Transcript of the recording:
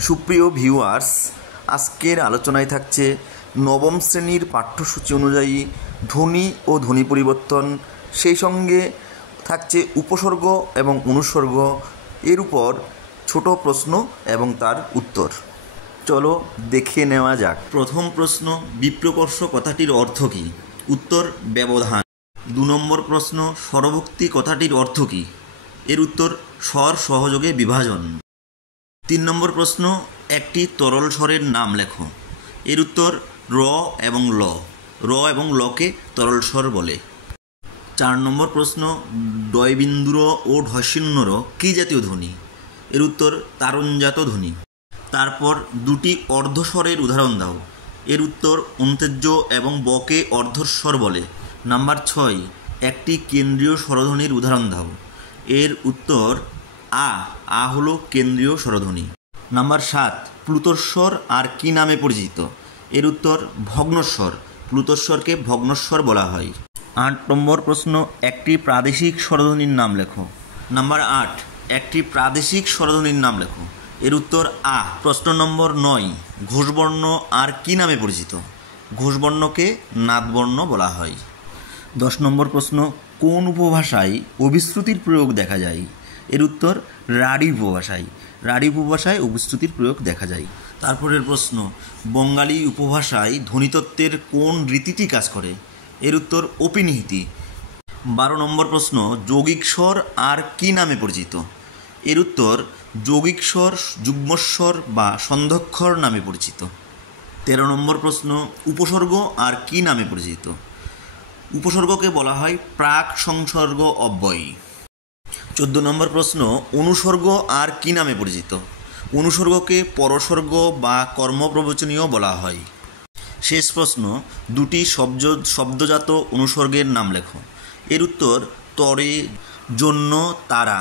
সুপ্রিয় ভিউয়ার্স, আজকের আলোচনায় থাকছে নবম শ্রেণীর পাঠ্যসূচি অনুযায়ী ধ্বনি ও ধ্বনি পরিবর্তন, সেই সঙ্গে থাকছে উপসর্গ এবং অনুসর্গ, এর উপর ছোট প্রশ্ন এবং তার উত্তর। চলো দেখে নেওয়া যাক। প্রথম প্রশ্ন, বিপ্রকর্ষ কথাটির অর্থ কী? উত্তর, ব্যবধান। 2 নম্বর প্রশ্ন, স্বরভক্তি কথাটির অর্থ কী? এর উত্তর, স্বর সহযোগে বিভাজন। 3 নম্বর প্রশ্ন, একটি তরল স্বরের নাম লেখো। এর উত্তর, র এবং ল। র এবং লকে তরল স্বর বলে। 4 নম্বর প্রশ্ন, ডয়বিন্দুর ও ঢস্যিন্যর কী জাতীয় ধ্বনি? এর উত্তর, তারুণ্যজাত ধ্বনি। তারপর 2টি অর্ধস্বরের উদাহরণ দাও। এর উত্তর, অন্ত্যেজ্য এবং বকে অর্ধস্বর বলে। নাম্বার 6, একটি কেন্দ্রীয় স্বরধ্বনির উদাহরণ দাও। এর উত্তর, আ হলো কেন্দ্রীয় স্বরধ্বনি। নাম্বার 7, প্লুতস্বর আর কি নামে পরিচিত? এর উত্তর, ভগ্নস্বর। প্লুতস্বরকে ভগ্নস্বর বলা হয়। 8 নম্বর প্রশ্ন, একটি প্রাদেশিক স্বরধ্বনির নাম লেখো। নাম্বার 8, একটি প্রাদেশিক স্বরধ্বনির নাম লেখো। এর উত্তর, আ। প্রশ্ন নম্বর 9, ঘোষবর্ণ আর কি নামে পরিচিত? ঘোষবর্ণকে নাদবর্ণ বলা হয়। 10 নম্বর প্রশ্ন, কোন উপভাষায় অভিশ্রুতির প্রয়োগ দেখা যায়? এর উত্তর, রাঢ়ী উপভাষায়। রাঢ়ী উপভাষায় অভিশ্রুতির প্রয়োগ দেখা যায়। তারপরের প্রশ্ন, বঙ্গালী উপভাষায় ধ্বনিতত্ত্বের কোন রীতিটি কাজ করে? এর উত্তর, অপিনিহিতি। 12 নম্বর প্রশ্ন, যৌগিক স্বর আর কি নামে পরিচিত? এর উত্তর, যৌগিক স্বর যুগ্মস্বর বা সন্ধ্যক্ষর নামে পরিচিত। 13 নম্বর প্রশ্ন, উপসর্গ আর কি নামে পরিচিত? উপসর্গকে বলা হয় প্রাক সংসর্গ অব্যয়। 14 নম্বর প্রশ্ন, অনুসর্গ আর কি নামে পরিচিত? অনুসর্গকে পরসর্গ বা কর্মপ্রবচনীয় বলা হয়। শেষ প্রশ্ন, 2টি শব্দজাত অনুসর্গের নাম লেখো। এর উত্তর, তরে, জন্য, তারা।